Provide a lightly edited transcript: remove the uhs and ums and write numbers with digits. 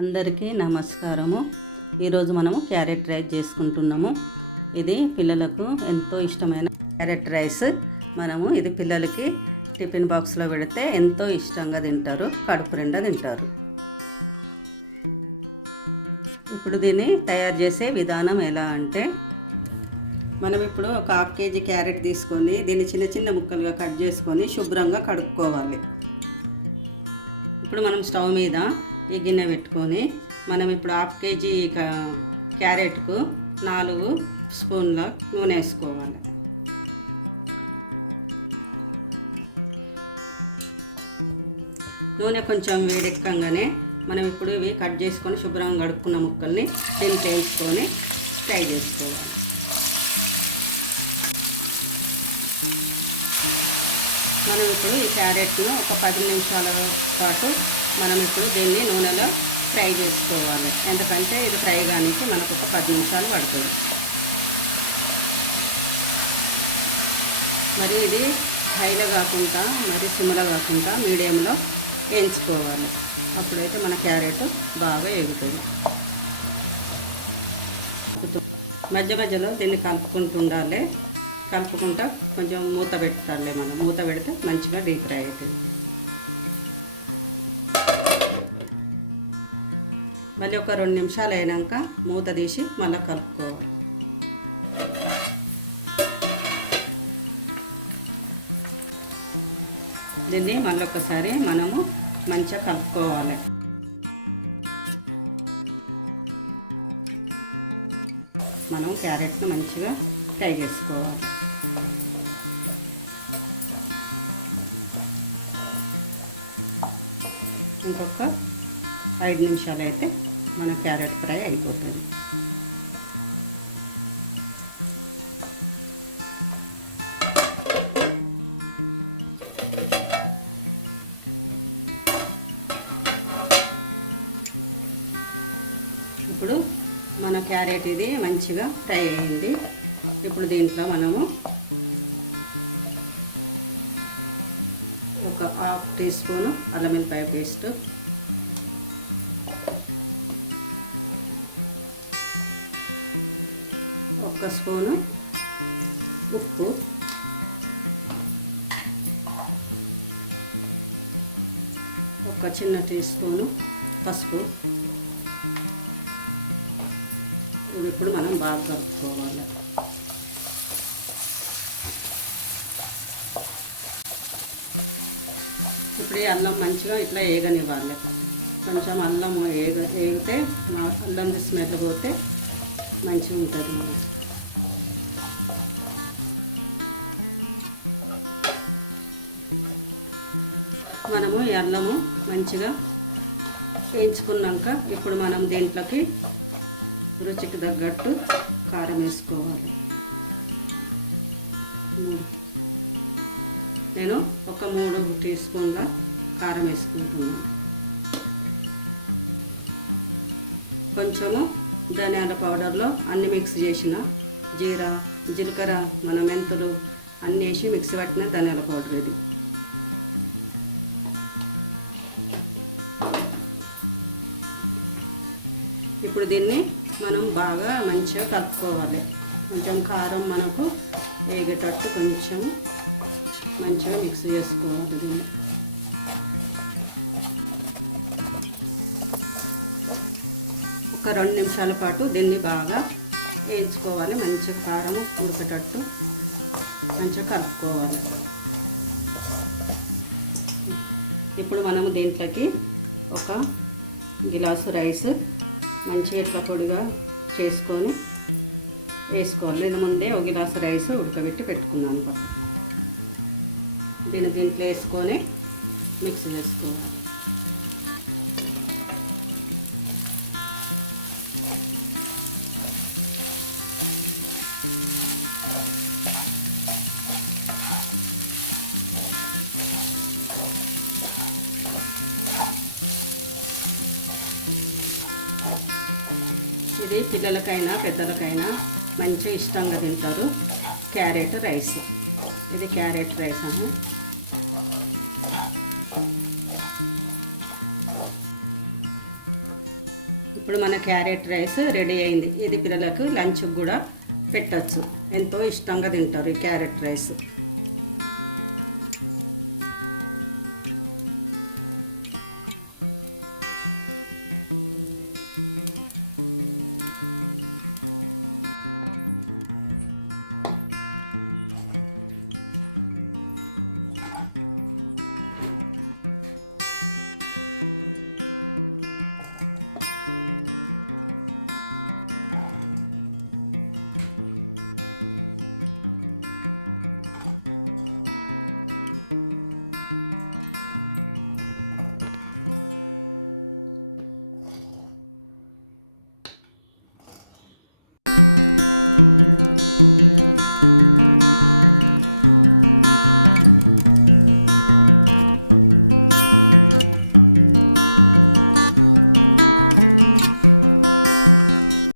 అందరికీ నమస్కారము. ఈరోజు మనము క్యారెట్ రైస్ చేసుకుంటున్నాము. ఇది పిల్లలకు ఎంతో ఇష్టమైన క్యారెట్ రైస్. ఇది పిల్లలకి టిఫిన్ బాక్స్లో పెడితే ఎంతో ఇష్టంగా తింటారు, కడుపు నిండా తింటారు. ఇప్పుడు దీన్ని తయారు చేసే విధానం ఎలా అంటే, మనం ఇప్పుడు ఒక 1/2 కేజీ క్యారెట్ తీసుకొని దీన్ని చిన్న చిన్న ముక్కలుగా కట్ చేసుకొని శుభ్రంగా కడుక్కోవాలి. ఇప్పుడు మనం స్టవ్ మీద ఈ గిన్నె పెట్టుకొని ఇప్పుడు 1/2 కేజీ క్యారెట్కు 4 స్పూన్ల నూనె వేసుకోవాలి. నూనె కొంచెం వేడెక్కగానే ఇప్పుడు ఇవి కట్ చేసుకొని శుభ్రంగా కడుక్కున్న ముక్కల్ని దీన్ని వేయించుకొని ఫ్రై చేసుకోవాలి. ఇప్పుడు ఈ క్యారెట్ను ఒక 10 నిమిషాల పాటు ఇప్పుడు దీన్ని నూనెలో ఫ్రై చేసుకోవాలి. ఎందుకంటే ఇది ఫ్రై దానికి మనకు ఒక 10 నిమిషాలు పడుతుంది. ఇది హైలో కాకుండా సిమ్లో కాకుండా మీడియంలో వేయించుకోవాలి. అప్పుడైతే మన క్యారెట్ బాగా వేగుతుంది. మధ్య మధ్యలో దీన్ని కలుపుకుంటుండాలి. కలుపుకుంటా కొంచెం మూత పెట్టాలి. మూత పెడితే మంచిగా డీప్ ఫ్రై అవుతుంది. మళ్ళీ ఒక 2 నిమిషాలు అయినాక మూత తీసి మళ్ళీ కలుపుకోవాలి. దీన్ని మళ్ళీ ఒకసారి మంచిగా కలుపుకోవాలి. క్యారెట్ను మంచిగా ఫ్రై చేసుకోవాలి. ఇంకొక 5 నిమిషాలు అయితే మన క్యారెట్ ఫ్రై అయిపోతుంది. ఇప్పుడు మన క్యారెట్ ఇది మంచిగా ఫ్రై అయింది. ఇప్పుడు దీంట్లో ఒక 1/2 టీ స్పూను అల్లం వెల్లిపాయ పేస్ట్, ఒక స్పూను ఉప్పు, ఒక చిన్న టీ స్పూను పసుపు. ఇప్పుడు బాగా కలుపుకోవాలి. ఇప్పుడు ఈ అల్లం మంచిగా ఇట్లా వేగనివ్వాలి. కొంచెం అల్లం వేగితే అల్లం స్మెల్ పోతే మంచిగా ఉంటుంది. ఈ అల్లము మంచిగా వేయించుకున్నాక ఇప్పుడు దీంట్లోకి రుచికి తగ్గట్టు కారం వేసుకోవాలి. నేను ఒక 3 టీ స్పూన్ల కారం వేసుకుంటున్నాను. కొంచెము ధనియాల పౌడర్లో అన్ని మిక్స్ చేసిన జీరా, జీలకర్ర, మెంతులు అన్నీ వేసి మిక్సీ పట్టిన ధనియాల పౌడర్ ఇది. ఇప్పుడు దీన్ని బాగా మంచిగా కలుపుకోవాలి. కొంచెం కారం వేగేటట్టు కొంచెం మంచిగా మిక్స్ చేసుకోవాలి. ఒక 2 నిమిషాల పాటు దీన్ని బాగా వేయించుకోవాలి. మంచిగా కారం పూసేటట్టు మంచిగా కలుపుకోవాలి. ఇప్పుడు దీంట్లోకి ఒక గిలాసు రైస్ మంచిగా ఇట్లా పొడిగా చేసుకొని వేసుకోవాలి. నేను ముందే 1 గిలాసు రైస్ ఉడకబెట్టి పెట్టుకున్నాను. దీంట్లో వేసుకొని మిక్స్ చేసుకోవాలి. పిల్లలకైనా పెద్దలకైనా మంచిగా ఇష్టంగా తింటారు క్యారెట్ రైస్. ఇది క్యారెట్ రైస్ అని. ఇప్పుడు మన క్యారెట్ రైస్ రెడీ అయింది. ఇది పిల్లలకు లంచ్ కూడా పెట్టచ్చు. ఎంతో ఇష్టంగా తింటారు ఈ క్యారెట్ రైస్.